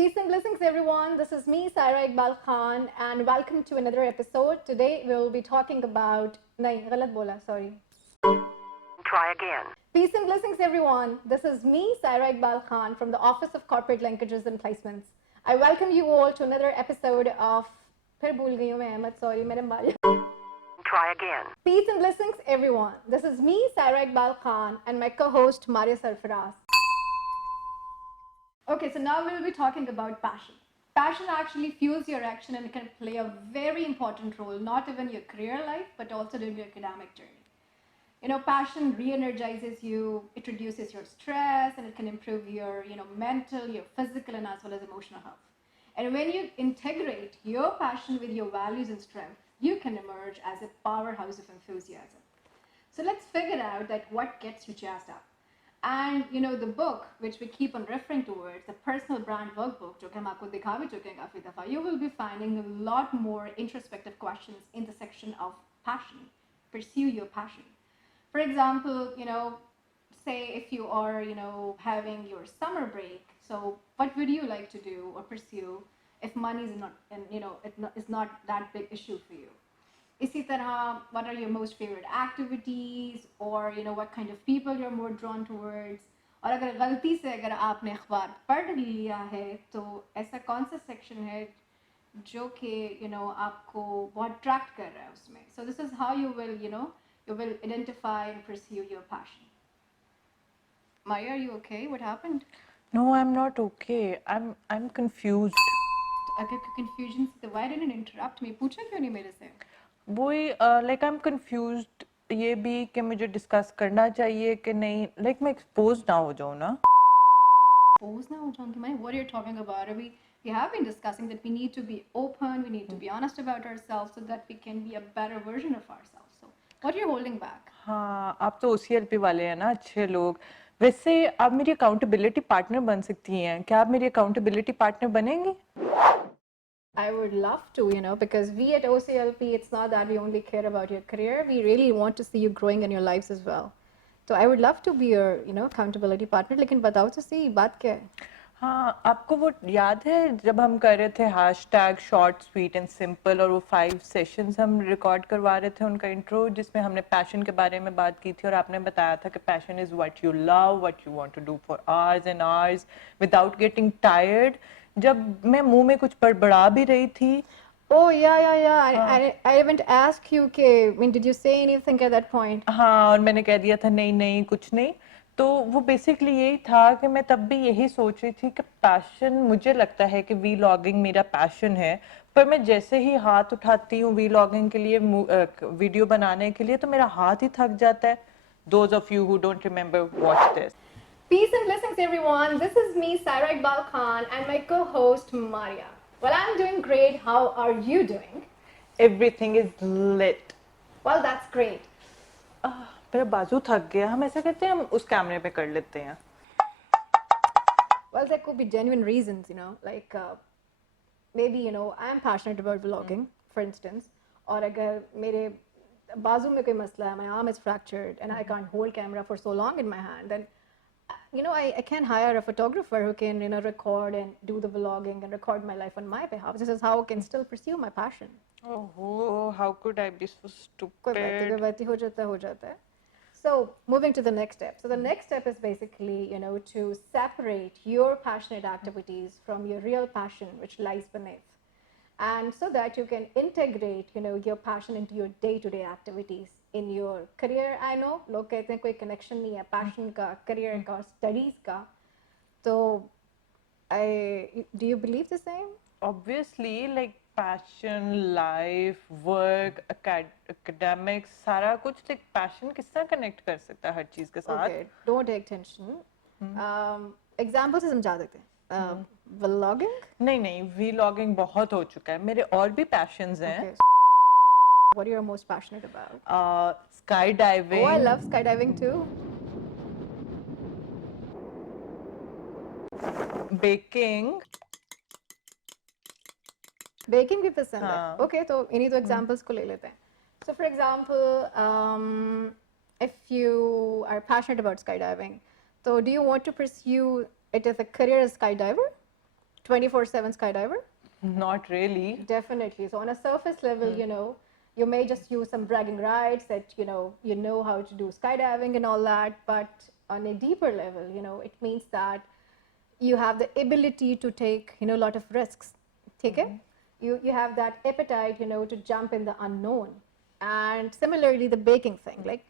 Peace and blessings, everyone. This is me, Saira Iqbal Khan, and welcome to another episode. Today, we will be talking about. Nahin, galat bola, sorry. Try again. Peace and blessings, everyone. This is me, Saira Iqbal Khan, from the Office of Corporate Linkages and Placements. I welcome you all to another episode of. फिर भूल गई हूँ मैं Ahmad, sorry, मेरे बाल. Try again. Peace and blessings, everyone. This is me, Saira Iqbal Khan, and my co-host, Maria Sarfaraz. Okay, so now we'll be talking about passion. Passion actually fuels your action and can play a very important role, not even in your career life, but also during your academic journey. You know, passion re-energizes you, it reduces your stress, and it can improve your, mental, your physical, and as well as emotional health. And when you integrate your passion with your values and strength, you can emerge as a powerhouse of enthusiasm. So let's figure out that what gets you jazzed up. And the book which we keep on referring towards, the personal brand workbook, जो कि हम आपको दिखा भी चुके हैं काफी दफा, you will be finding a lot more introspective questions in the section of passion. Pursue your passion. For example, say if you are, having your summer break, so what would you like to do or pursue if money is not, and is not that big issue for you? इसी तरह, what are your most favorite activities, or what kind of people you're more drawn towards. और अगर गलती से अगर आपने अखबार पढ़ लिया है तो ऐसा कौन सा सेक्शन है जो कि आपको बहुत अट्रैक्ट कर रहा है उसमें. So this is how you will identify and pursue your passion. Maya, are you okay? What happened? No, I'm not okay. I'm confused. अगर confusion से तो why didn't interrupt me? पूछा क्यों नहीं मेरे से? वही like I'm confused ये भी कि मुझे डिस्कस करना चाहिए कि नहीं, like मैं एक्सपोज ना हो जाऊँ ना. Expose ना हो जाऊँ कि what are you talking about? We have been discussing that we need to be open, we need to be honest about ourselves so that we can be a better version of ourselves. So what are you holding back? हाँ, आप तो OCLP वाले हैं ना, अच्छे लोग. वैसे आप मेरी अकाउंटेबिलिटी पार्टनर बन सकती हैं. क्या आप मेरी अकाउंटेबिलिटी पार्टनर बनेंगी? I would love to, because we at OCLP, it's not that we only care about your career. We really want to see you growing in your lives as well. So I would love to be your, accountability partner. लेकिन बताओ तो सही बात क्या है? हाँ, आपको वो याद है जब हम कर रहे थे hashtag short sweet and simple, और वो 5 सेशंस हम रिकॉर्ड करवा रहे थे उनका इंट्रो, जिसमें हमने पैशन के बारे में बात की थी और आपने बताया था कि passion is what you love, what you want to do for hours and hours without getting tired. जब मैं मुंह में कुछ बड़बड़ा भी रही थी. Oh yeah. I haven't asked you did you say anything at that point? हाँ, और मैंने कह दिया था नहीं नहीं कुछ नहीं. तो वो बेसिकली यही था कि मैं तब भी यही सोच रही थी कि पैशन, मुझे लगता है कि वीलॉगिंग मेरा पैशन है, पर मैं जैसे ही हाथ उठाती हूँ वीलॉगिंग के लिए, वीडियो बनाने के लिए, तो मेरा हाथ ही थक जाता है. Those of you who don't remember, watch this. Peace and blessings, everyone. This is me, Saira Iqbal Khan, and my co-host Maria. Well, I'm doing great. How are you doing? Everything is lit. Well, that's great. मेरा बाजू थक गया. हम ऐसा करते हैं, हम उस कैमरे पे कर लेते हैं. Well, there could be genuine reasons, like maybe, I'm passionate about vlogging, for instance, or अगर मेरे बाजू में कोई मसला है, my arm is fractured and I can't hold camera for so long in my hand, then I can hire a photographer who can record and do the vlogging and record my life on my behalf. This is how I can still pursue my passion. Oh, how could I be so कोई बात नहीं, हो जाता है. So moving to the next step. So the next step is basically, to separate your passionate activities from your real passion, which lies beneath. And so that you can integrate, your passion into your day-to-day activities in your career. I know, लोग कहते हैं कोई connection नहीं है passion का, career का, studies का. So, do you believe the same? Obviously, like passion, life, work, academics, सारा कुछ, like passion किस तरह connect कर सकता है हर चीज के साथ? Okay, don't take tension. Example से समझा देते हैं. Vlogging? नहीं, vlogging बहुत हो चुका है. मेरे और भी passions हैं. Okay. What are you most passionate about? Skydiving. Oh, I love skydiving too. Baking. Baking भी पसंद है. हाँ. Okay, तो इन्हीं दो examples को ले लेते हैं. So for example, if you are passionate about skydiving, so do you want to pursue it as a career as skydiver? 24/7 skydiver? Not really. Definitely. So on a surface level, you know, you may just use some bragging rights that, you know how to do skydiving and all that, but on a deeper level, you know, it means that you have the ability to take, you know, a lot of risks. Take it? You have that appetite, you know, to jump in the unknown. And similarly, the baking thing, like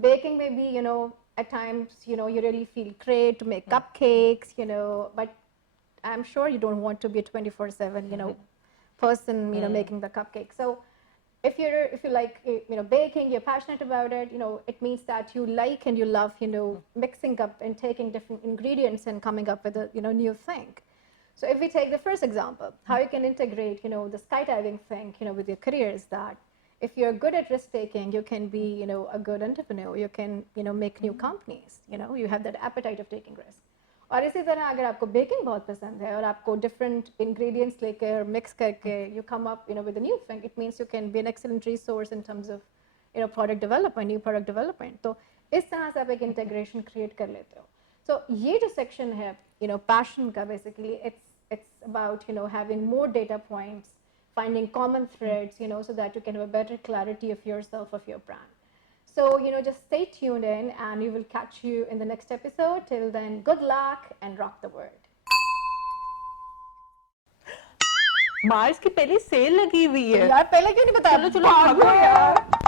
baking may be, you know, at times, you know, you really feel great to make cupcakes, you know, but I'm sure you don't want to be a 24/7, you know, person, you know, making the cupcake. So if you like, you know, baking, you're passionate about it, you know, it means that you like and you love, you know, mixing up and taking different ingredients and coming up with a, you know, new thing. So if we take the first example, how you can integrate, you know, the skydiving thing, you know, with your career is that if you're good at risk taking, you can be, you know, a good entrepreneur. You can, you know, make new companies. You know, you have that appetite of taking risk. और इसी तरह अगर आपको baking बहुत पसंद है और आपको डिफरेंट इंग्रेडिएंट्स लेकर मिक्स करके you come up you know with a new thing, it means you can be an excellent resource in terms of you know product development, new product development. तो इस तरह से आप एक इंटीग्रेशन क्रिएट कर लेते हो. सो ये जो सेक्शन है यू नो पैशन का, basically it's about, you know, having more data points, finding common threads, you know, so that you can have a better clarity of yourself, of your brand. So, you know, just stay tuned in and we will catch you in the next episode. Till then, good luck and rock the world. Mars की पहली cell लगी हुई है यार पहले क्यों नहीं बताया? चलो भागो यार